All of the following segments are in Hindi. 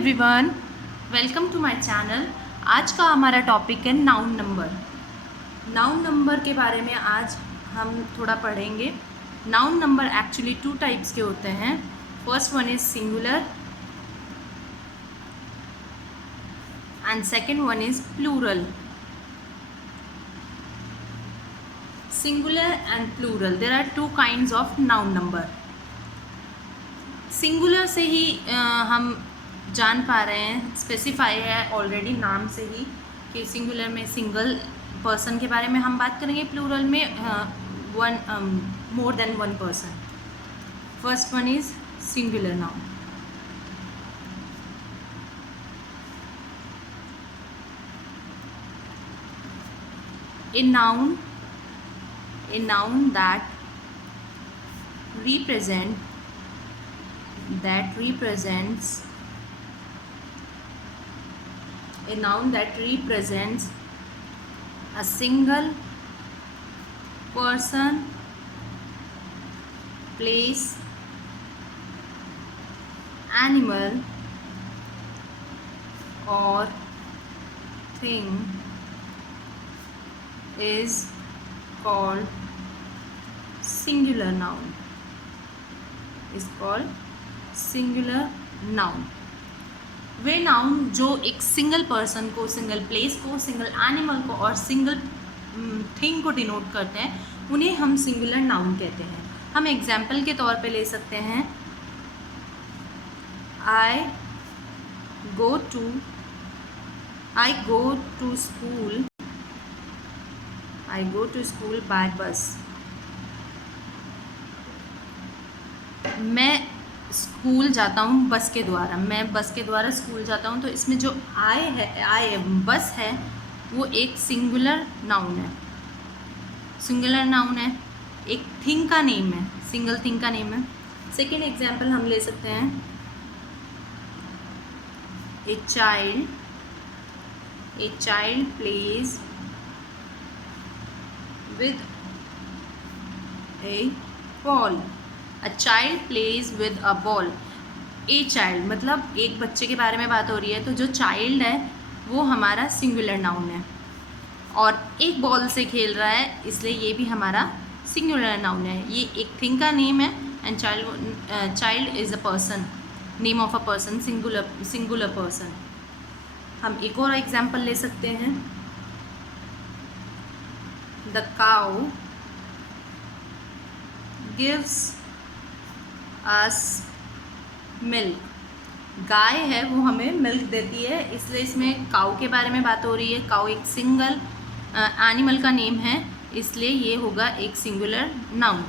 Everyone, welcome to my channel. आज का हमारा टॉपिक है नाउन नंबर। नाउन नंबर के बारे में आज हम थोड़ा पढ़ेंगे। Noun number actually two types के होते हैं। First one is singular and second one is plural. Singular and plural, there are two kinds of noun number. Singular से ही हम जान पा रहे हैं, स्पेसिफाई है ऑलरेडी नाम से ही कि सिंगुलर में सिंगल पर्सन के बारे में हम बात करेंगे, प्लूरल में more than one person. First one is singular noun. A noun that represents a single person, place, animal or thing is called singular noun. Way noun जो एक सिंगल पर्सन को, सिंगल प्लेस को, सिंगल एनिमल को और सिंगल थिंग को डिनोट करते हैं, उन्हें हम सिंगुलर नाउन कहते हैं। हम एग्जाम्पल के तौर पे ले सकते हैं, आई गो टू स्कूल बाय बस। मैं स्कूल जाता हूँ बस के द्वारा, मैं बस के द्वारा स्कूल जाता हूँ। तो इसमें जो बस है वो एक सिंगुलर नाउन है, एक थिंग का नेम है, सिंगल थिंग का नेम है। सेकेंड एग्जाम्पल हम ले सकते हैं, a child plays with a ball. A child plays with a ball. A child मतलब एक बच्चे के बारे में बात हो रही है, तो जो चाइल्ड है वो हमारा सिंगुलर नाउन है और एक बॉल से खेल रहा है, इसलिए ये भी हमारा सिंगुलर नाउन है। ये एक थिंग का नेम है and child is a person, name of a person, singular person. हम एक और एग्जाम्पल ले सकते हैं, the cow gives us milk. गाय है वो हमें मिल्क देती है, इसलिए इसमें काऊ के बारे में बात हो रही है। काऊ एक सिंगल एनिमल का नेम है, इसलिए ये होगा एक सिंगुलर नाउन।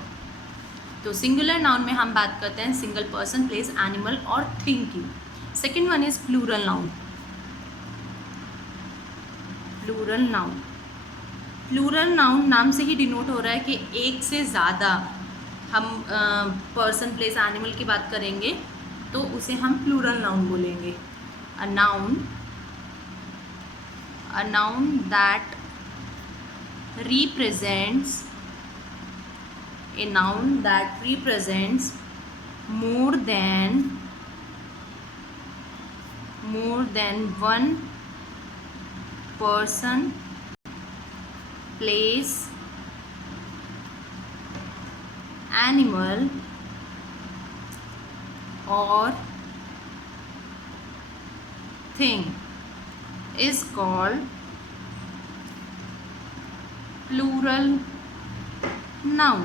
तो सिंगुलर नाउन में हम बात करते हैं सिंगल पर्सन, प्लेस, एनिमल और थिंग की। Second one is plural noun. Plural noun नाम से ही डिनोट हो रहा है कि एक से ज़्यादा हम पर्सन, प्लेस, एनिमल की बात करेंगे तो उसे हम प्लूरल नाउन बोलेंगे। A noun that represents more than one person, place, animal or thing is called plural noun।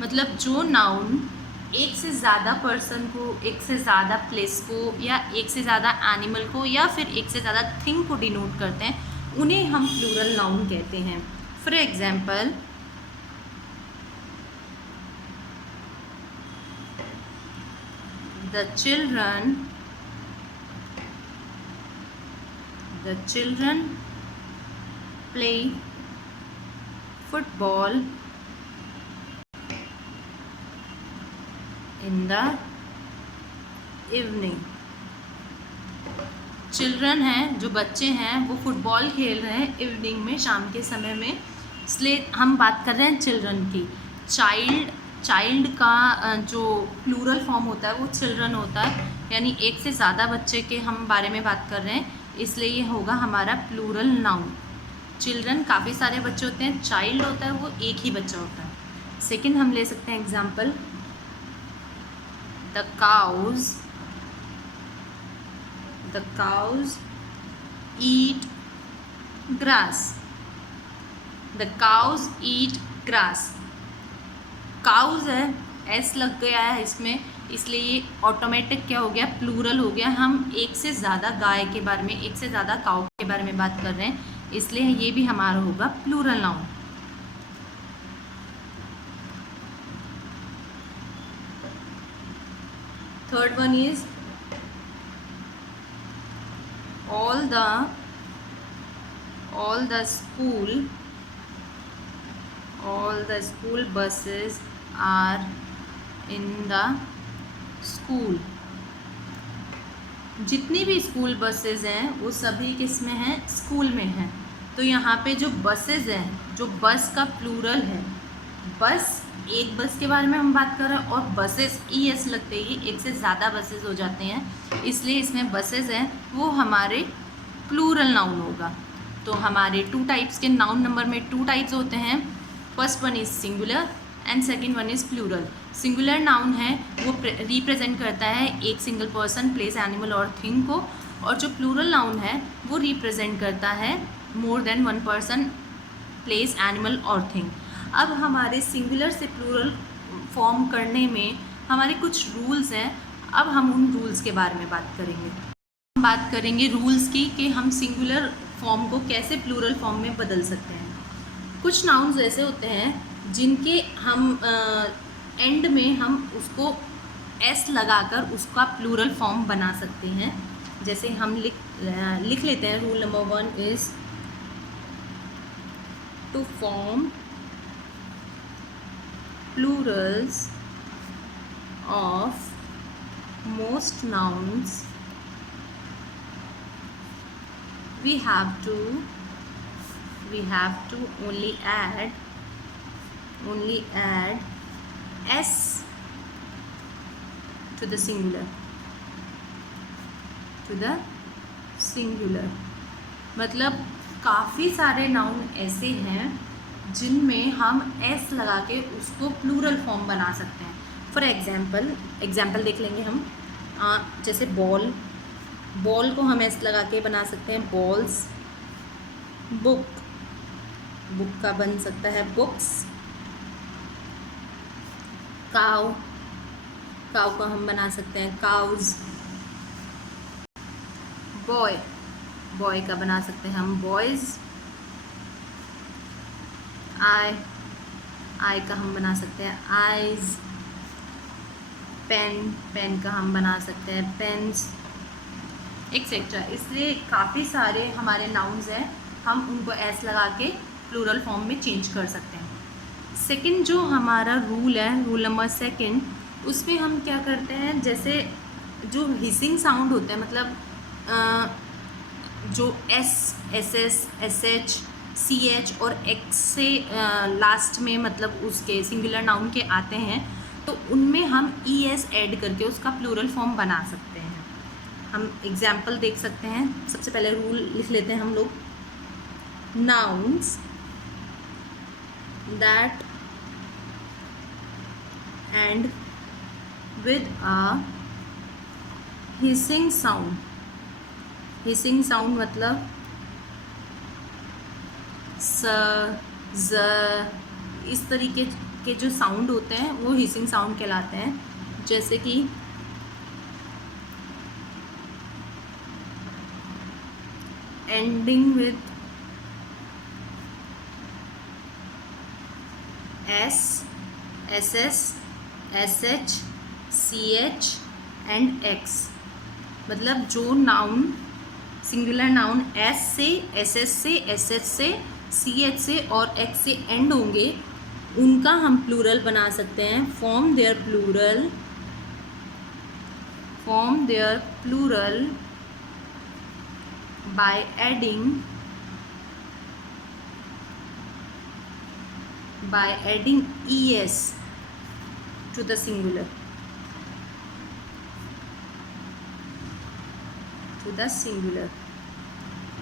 मतलब जो नाउन एक से ज़्यादा पर्सन को, एक से ज़्यादा प्लेस को या एक से ज़्यादा एनिमल को या फिर एक से ज़्यादा थिंग को डिनोट करते हैं, उन्हें हम प्लूरल नाउन कहते हैं। For example, The children play football in the evening. Children हैं, जो बच्चे हैं, वो फुटबॉल खेल रहे हैं इवनिंग में, शाम के समय में, इसलिए हम बात कर रहे हैं चिल्ड्रन की। चाइल्ड चाइल्ड का जो प्लूरल फॉर्म होता है वो चिल्ड्रन होता है, यानी एक से ज़्यादा बच्चे के हम बारे में बात कर रहे हैं, इसलिए ये होगा हमारा प्लूरल नाउन। चिल्ड्रन काफ़ी सारे बच्चे होते हैं, चाइल्ड होता है वो एक ही बच्चा होता है। सेकंड हम ले सकते हैं example, the cows eat grass. The cows eat grass. Cows है, एस लग गया है इसमें, इसलिए ये ऑटोमेटिक क्या हो गया, प्लूरल हो गया। हम एक से ज़्यादा गाय के बारे में, एक से ज़्यादा काउ के बारे में बात कर रहे हैं, इसलिए ये भी हमारा होगा plural noun. Third one is all the school buses are in the school। जितनी भी स्कूल बसेज हैं वो सभी किस में हैं, स्कूल में हैं। तो यहाँ पे जो बसेज हैं, जो बस का प्लूरल है, बस एक बस के बारे में हम बात कर रहे हैं, और बसेस ES लगते ही एक से ज़्यादा बसेज हो जाते हैं, इसलिए इसमें बसेज हैं वो हमारे प्लूरल नाउन होगा। तो हमारे 2 टाइप्स के नाउन नंबर में 2 टाइप्स होते हैं। First one is singular and second one is plural. Singular noun है वो रिप्रेजेंट करता है एक सिंगल पर्सन, प्लेस, एनिमल और थिंग को, और जो प्लूरल नाउन है वो रिप्रेजेंट करता है more than 1 person, place, animal और थिंग। अब हमारे सिंगुलर से प्लूरल फॉर्म करने में हमारे कुछ रूल्स हैं, अब हम उन रूल्स के बारे में बात करेंगे। हम बात करेंगे रूल्स की कि हम सिंगुलर फॉर्म को कैसे प्लूरल फॉर्म में बदल सकते हैं। कुछ नाउन्स ऐसे होते हैं जिनके हम एंड में हम उसको S लगाकर उसका प्लूरल फॉर्म बना सकते हैं। जैसे हम लिख लेते हैं, rule number 1 is to form plurals of most nouns we have to only add S to the singular, मतलब काफ़ी सारे नाउन ऐसे हैं जिनमें हम S लगा के उसको प्लूरल फॉर्म बना सकते हैं। फॉर एग्जाम्पल देख लेंगे हम, जैसे बॉल को हम S लगा के बना सकते हैं बॉल्स। बुक का बन सकता है बुक्स। काउ का हम बना सकते हैं काउज। बॉय का बना सकते हैं हम बॉयज़। आई का हम बना सकते हैं आइज़। पेन का हम बना सकते हैं पेन्स, एक्सेट्रा। इसलिए काफ़ी सारे हमारे नाउन्स हैं, हम उनको S लगा के प्लूरल फॉर्म में चेंज कर सकते हैं। सेकंड जो हमारा रूल है, रूल नंबर 2, उसमें हम क्या करते हैं, जैसे जो हिसिंग साउंड होते हैं, मतलब जो S, SS, SH, CH और X से लास्ट में मतलब उसके सिंगुलर नाउन के आते हैं, तो उनमें हम ES ऐड करके उसका प्लूरल फॉर्म बना सकते हैं। हम एग्जाम्पल देख सकते हैं। सबसे पहले रूल लिख लेते हैं हम लोग, nouns that and with a hissing sound. Hissing sound मतलब स, ज, इस तरीके के जो साउंड होते हैं वो हिसिंग साउंड कहलाते हैं। जैसे कि ending with S, SS, SH, CH and X। मतलब जो नाउन सिंगुलर नाउन S से, SS से, SH से, CH से और X से एंड होंगे, उनका हम प्लूरल बना सकते हैं। Form their plural by adding ES to the singular, to the singular.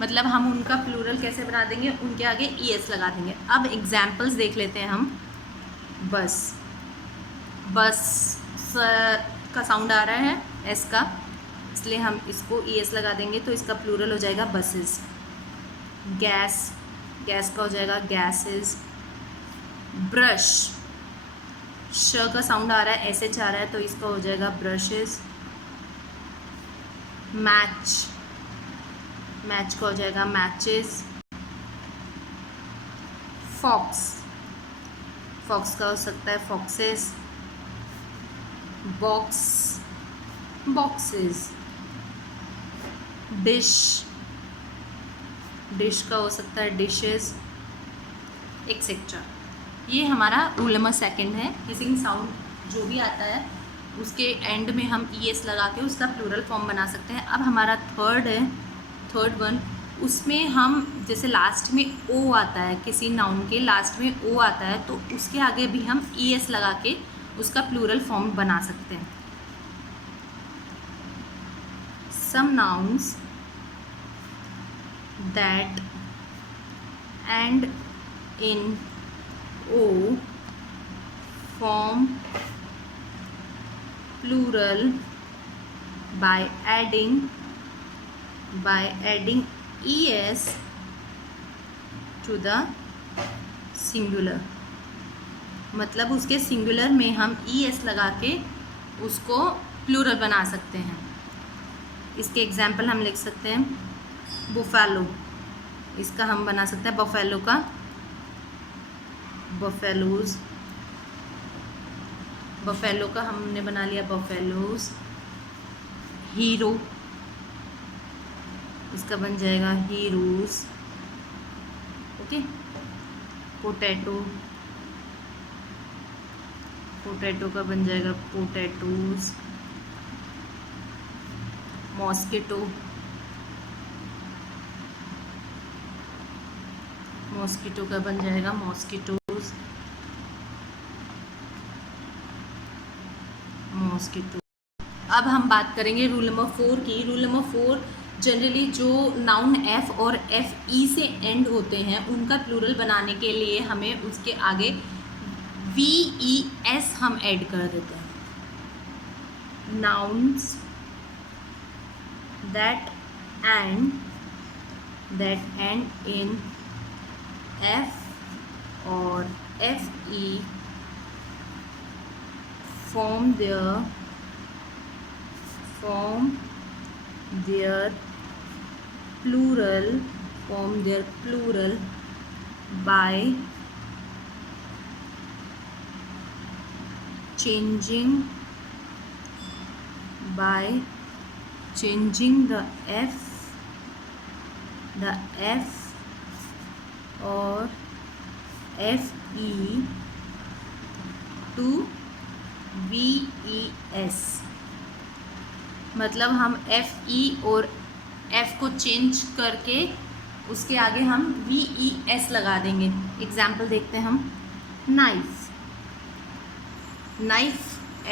मतलब हम उनका प्लूरल कैसे बना देंगे, उनके आगे ES लगा देंगे। अब एग्जाम्पल्स देख लेते हैं हम। बस, बस का साउंड आ रहा है S का, इसलिए हम इसको ES लगा देंगे, तो इसका प्लूरल हो जाएगा बसेस। गैस, गैस का हो जाएगा गैसेस। ब्रश, श का साउंड आ रहा है, SH आ रहा है, तो इसका हो जाएगा ब्रशेस। मैच, मैच का हो जाएगा मैचेस। फॉक्स, फॉक्स का हो सकता है foxes. Box, boxes. Dish, dish का हो सकता है डिशेस, एक्सेट्रा। ये हमारा रूल नंबर सेकंड है। हिसिंग साउंड जो भी आता है उसके एंड में हम ES लगा के उसका प्लूरल फॉर्म बना सकते हैं। अब हमारा थर्ड है, थर्ड वन, उसमें हम जैसे लास्ट में O आता है, किसी नाउन के लास्ट में O आता है, तो उसके आगे भी हम ES लगा के उसका प्लूरल फॉर्म बना सकते हैं। Some nouns that end in O form plural by adding ES to the singular। मतलब उसके सिंगुलर में हम ES लगा के उसको प्लूरल बना सकते हैं। इसके एग्जाम्पल हम लिख सकते हैं। बुफेलो, इसका हम बना सकते हैं बफेलो का बफेलोज। बफेलो का हमने बना लिया बफेलोज। हीरो, इसका बन जाएगा हीरोज। ओके। पोटैटो, पोटैटो का बन जाएगा पोटैटोज। मॉस्किटो, मॉस्किटो का बन जाएगा मॉस्किटोज, मॉस्किटो। अब हम बात करेंगे रूल नंबर 4 की। रूल नंबर 4, जनरली जो नाउन F और FE से एंड होते हैं उनका प्लूरल बनाने के लिए हमें उसके आगे VES हम ऐड कर देते हैं। Nouns that end in F or FE form their plural by changing the F or FE to VES। मतलब हम FE और F को चेंज करके उसके आगे हम VES लगा देंगे। एग्जाम्पल देखते हैं हम। नाइफ, नाइफ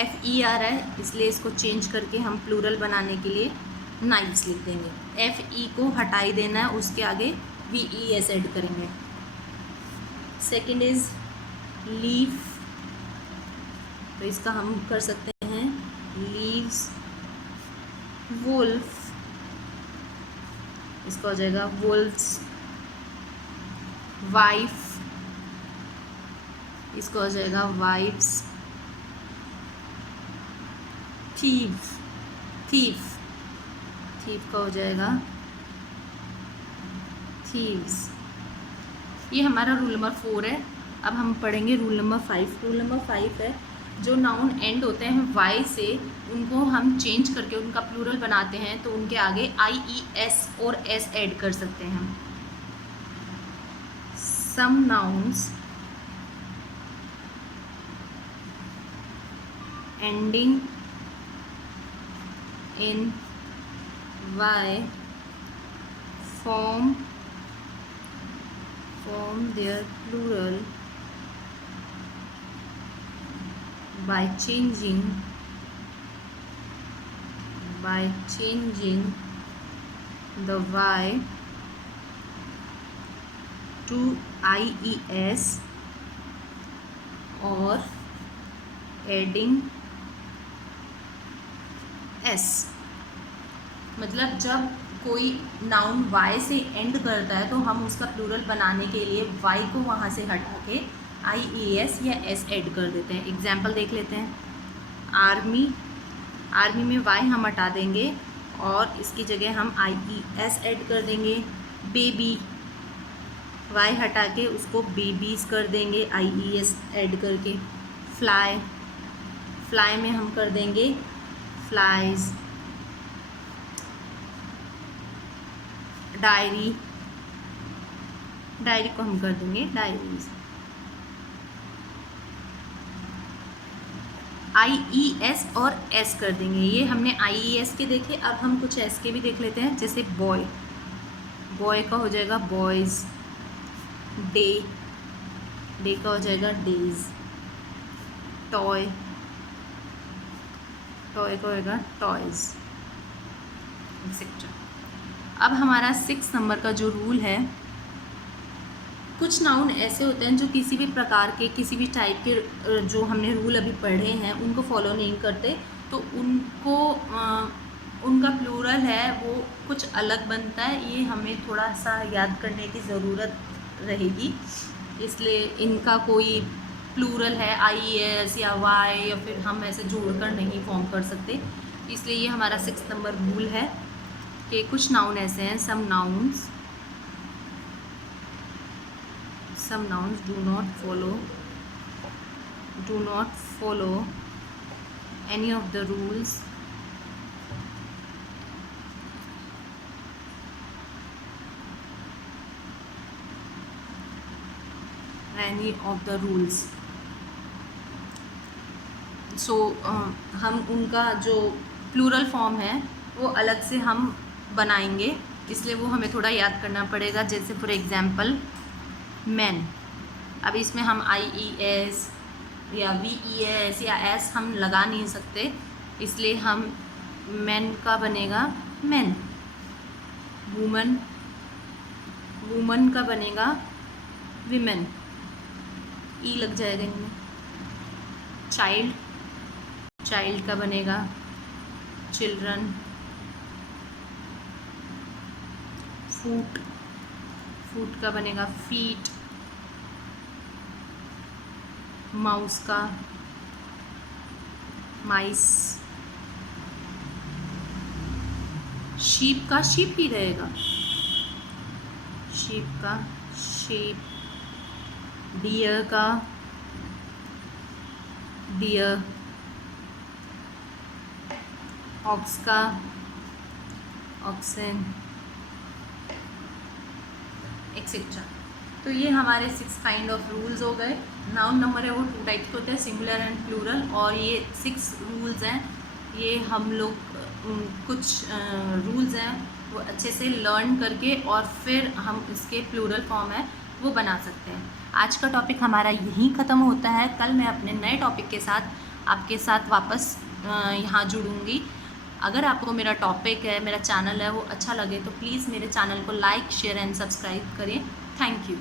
FE आ रहा है, इसलिए इसको चेंज करके हम प्लूरल बनाने के लिए नाइफ्स लिख देंगे। FE को हटाई देना है, उसके आगे VES ऐड करेंगे। सेकेंड इज लीफ, तो इसका हम कर सकते हैं लीव्स। वुल्फ, इसका हो जाएगा वुल्व्स। वाइफ, इसका हो जाएगा वाइफ्स। थीव, थीफ, थीफ का हो जाएगा थीव्स। ये हमारा रूल नंबर 4 है। अब हम पढ़ेंगे रूल नंबर 5। रूल नंबर 5 है, जो नाउन एंड होते हैं वाई से, उनको हम चेंज करके उनका प्लूरल बनाते हैं, तो उनके आगे IES और S ऐड कर सकते हैं। Some nouns ending in Y form their plural by changing the y to IES और adding s। मतलब जब कोई नाउन y से एंड करता है तो हम उसका प्लूरल बनाने के लिए y को वहाँ से हटा के IES या s ऐड कर देते हैं। एग्जाम्पल देख लेते हैं। आर्मी में y हम हटा देंगे और इसकी जगह हम IES ऐड कर देंगे। बेबी y हटा के उसको बेबीज़ कर देंगे IES ऐड करके। फ्लाई में हम कर देंगे फ्लाइज। डायरी को हम कर देंगे डायरीज। IES और S कर देंगे। ये हमने IES के देखे, अब हम कुछ S के भी देख लेते हैं। जैसे बॉय का हो जाएगा बॉयज़। डे का हो जाएगा डेज। टॉय का होएगा टॉयज़, एक्सेट्रा। अब हमारा 6 नंबर का जो रूल है, कुछ नाउन ऐसे होते हैं जो किसी भी प्रकार के, किसी भी टाइप के जो हमने रूल अभी पढ़े हैं उनको फॉलो नहीं करते, तो उनको उनका प्लूरल है वो कुछ अलग बनता है। ये हमें थोड़ा सा याद करने की ज़रूरत रहेगी, इसलिए इनका कोई प्लूरल है IES या Y या फिर हम ऐसे जोड़कर नहीं फॉर्म कर सकते। इसलिए ये हमारा 6 नंबर रूल है कि कुछ नाउन ऐसे हैं, some nouns do not follow any of the rules सो हम उनका जो प्लूरल फॉर्म है वो अलग से हम बनाएंगे, इसलिए वो हमें थोड़ा याद करना पड़ेगा। जैसे फॉर एग्जांपल मैन, अब इसमें हम IES या VES या S हम लगा नहीं सकते, इसलिए हम मैन का बनेगा मैन। वुमन का बनेगा विमेन, ई लग जाएगा इनमें। चाइल्ड का बनेगा चिल्ड्रन। फूट का बनेगा फीट। माउस का माइस। शीप का शीप ही रहेगा, शीप का शीप। डियर का डियर। ऑक्स का ऑक्सन, एक्सेट्रा। तो ये हमारे 6 काइंड ऑफ रूल्स हो गए। नाउन नंबर है वो 2 टाइप्स के होते हैं, सिंगुलर एंड प्लूरल, और ये 6 रूल्स हैं। ये हम लोग कुछ रूल्स हैं वो अच्छे से लर्न करके और फिर हम इसके प्लूरल फॉर्म है वो बना सकते हैं। आज का टॉपिक हमारा यहीं ख़त्म होता है। कल मैं अपने नए टॉपिक के साथ आपके साथ वापस यहाँ जुड़ूँगी। अगर आपको मेरा टॉपिक है, मेरा चैनल है वो अच्छा लगे तो प्लीज़ मेरे चैनल को लाइक, शेयर एंड सब्सक्राइब करें। Thank you.